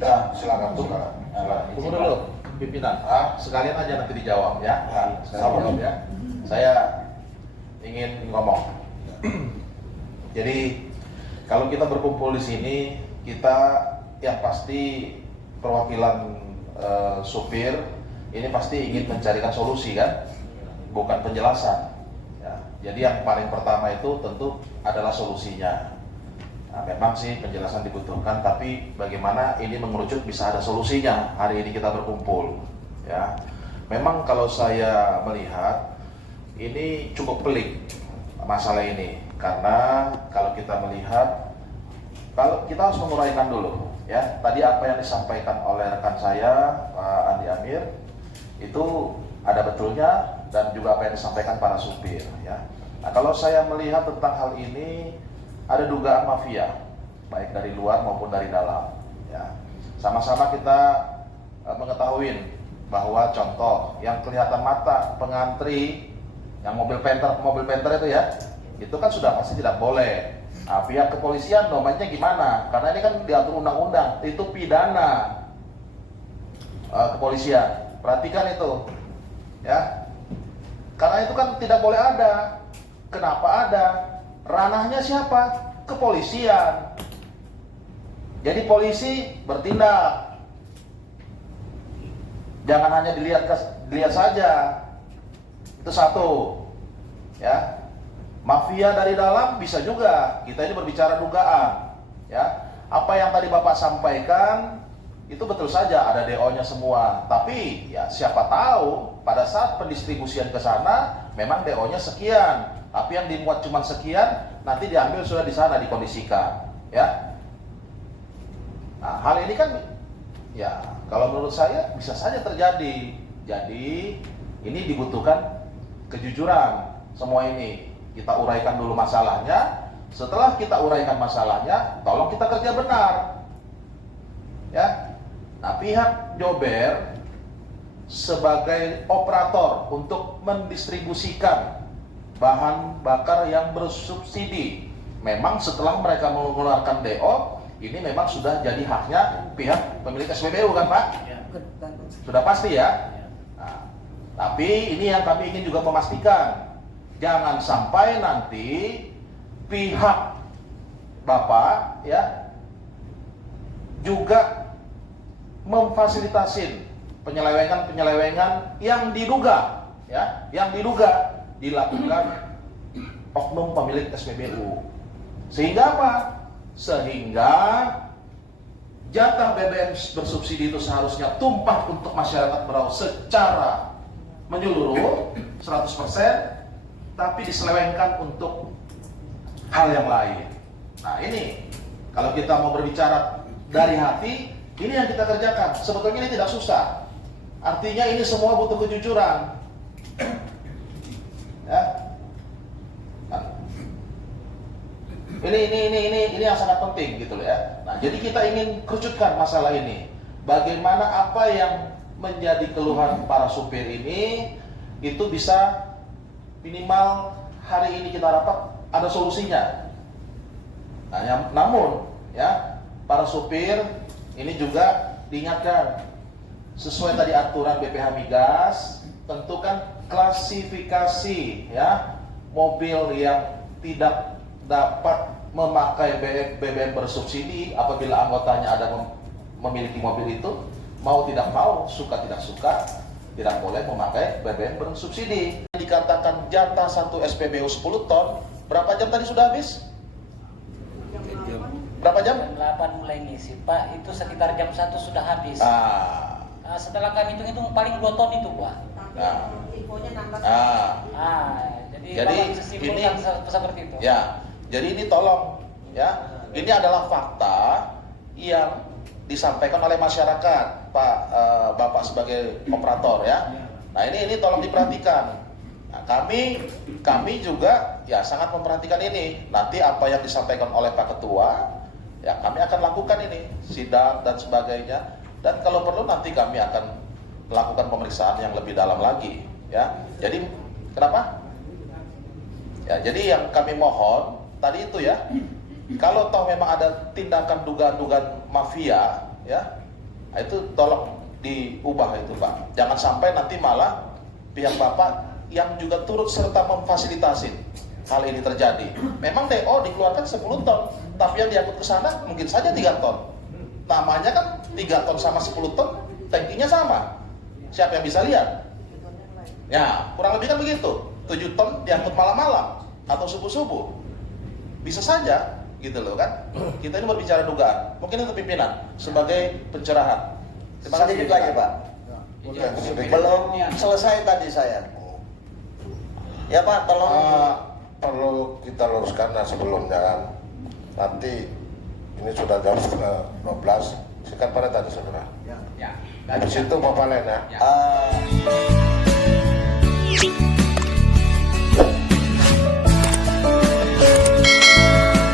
Ya, silakan tuh, Kak. Tunggu dulu, pimpinan. Sekalian aja nanti dijawab ya. Sama. Sekalian ya. Saya ingin ngomong. Jadi kalau kita berkumpul di sini, kita yang pasti perwakilan supir ini pasti ingin mencarikan solusi kan, bukan penjelasan. Ya. Jadi yang paling pertama itu tentu adalah solusinya. Nah, memang sih penjelasan dibutuhkan, tapi bagaimana ini mengerucut bisa ada solusinya. Hari ini kita berkumpul, ya. Memang kalau saya melihat ini cukup pelik masalah ini, karena kalau kita melihat, kalau kita harus menguraikan dulu, ya. Tadi apa yang disampaikan oleh rekan saya, Pak Andi Amir, itu ada betulnya, dan juga apa yang disampaikan para supir, ya. Nah, kalau saya melihat tentang hal ini, ada dugaan mafia, baik dari luar maupun dari dalam. Ya. Sama-sama kita mengetahui bahwa contoh yang kelihatan mata pengantri, yang mobil penter itu ya, itu kan sudah pasti tidak boleh. Nah, pihak kepolisian domainnya gimana? Karena ini kan diatur undang-undang, itu pidana kepolisian. Perhatikan itu, ya. Karena itu kan tidak boleh ada. Kenapa ada? Ranahnya siapa? Kepolisian. Jadi polisi bertindak. Jangan hanya dilihat saja. Itu satu. Ya. Mafia dari dalam bisa juga. Kita ini berbicara dugaan. Ya. Apa yang tadi Bapak sampaikan itu betul saja, ada DO-nya semua. Tapi ya siapa tahu pada saat pendistribusian ke sana memang DO-nya sekian. Tapi yang dimuat cuma sekian, nanti diambil sudah di sana dikondisikan, ya. Nah, hal ini kan, ya, kalau menurut saya bisa saja terjadi. Jadi ini dibutuhkan kejujuran semua ini. Kita uraikan dulu masalahnya. Setelah kita uraikan masalahnya, tolong kita kerja benar, ya. Nah, pihak Jober sebagai operator untuk mendistribusikan bahan bakar yang bersubsidi, memang setelah mereka mengeluarkan DO, ini memang sudah jadi haknya pihak pemilik SPBU kan Pak? Ya. Sudah pasti ya? Nah, tapi ini yang kami ingin juga memastikan, jangan sampai nanti pihak Bapak ya juga memfasilitasi penyelewengan yang diduga ya, dilakukan oknum pemilik SPBU. Sehingga apa? Sehingga jatah BBM bersubsidi itu seharusnya tumpah untuk masyarakat Berau secara menyeluruh 100%, tapi diselewengkan untuk hal yang lain. Nah, ini kalau kita mau berbicara dari hati, ini yang kita kerjakan. Sebetulnya ini tidak susah. Artinya ini semua butuh kejujuran. Ya. Nah, ini yang sangat penting gitu loh ya. Nah, jadi kita ingin kerucutkan masalah ini. Bagaimana apa yang menjadi keluhan para supir ini itu bisa minimal hari ini kita rapat ada solusinya. Nah, namun ya para supir ini juga diingatkan sesuai tadi aturan BPH Migas, tentukan klasifikasi ya mobil yang tidak dapat memakai BBM bersubsidi apabila anggotanya ada memiliki mobil itu, mau tidak mau, suka tidak suka, tidak boleh memakai BBM bersubsidi. Dikatakan jatah satu SPBU 10 ton, berapa jam tadi sudah habis? Berapa jam? Jam 8 mulai ngisi Pak, itu sekitar jam 1 sudah habis. Nah, setelah kami hitung paling 2 ton itu Pak. Jadi ini seperti itu. Ya, jadi ini tolong ya. Ini adalah fakta yang disampaikan oleh masyarakat, Pak Bapak sebagai operator ya. Nah, ini tolong diperhatikan. Nah, kami juga ya sangat memperhatikan ini. Nanti apa yang disampaikan oleh Pak Ketua, ya kami akan lakukan ini sidak dan sebagainya. Dan kalau perlu nanti kami akan melakukan pemeriksaan yang lebih dalam lagi ya. Jadi kenapa? Ya, jadi yang kami mohon tadi itu ya, kalau toh memang ada tindakan dugaan-dugaan mafia ya, Nah, itu tolong diubah itu Pak. Jangan sampai nanti malah pihak Bapak yang juga turut serta memfasilitasi hal ini terjadi. Memang DO dikeluarkan 10 ton, tapi yang diangkut ke sana mungkin saja 3 ton. Namanya kan 3 ton sama 10 ton, tankinya sama. Siapa yang bisa lihat? Ya, kurang lebih kan begitu. 7 ton diangkut malam-malam atau subuh-subuh. Bisa saja gitu loh kan. Kita ini berbicara dugaan. Mungkin itu pimpinan sebagai pencerahan. Terima kasih Sedikit lagi Pak. Belum selesai tadi saya. Ya Pak, tolong. Perlu kita luruskan sebelumnya kan. Nanti ini sudah jam 12, sikat pada tadi saudara. Ya. Habis itu mau panen ya. eh,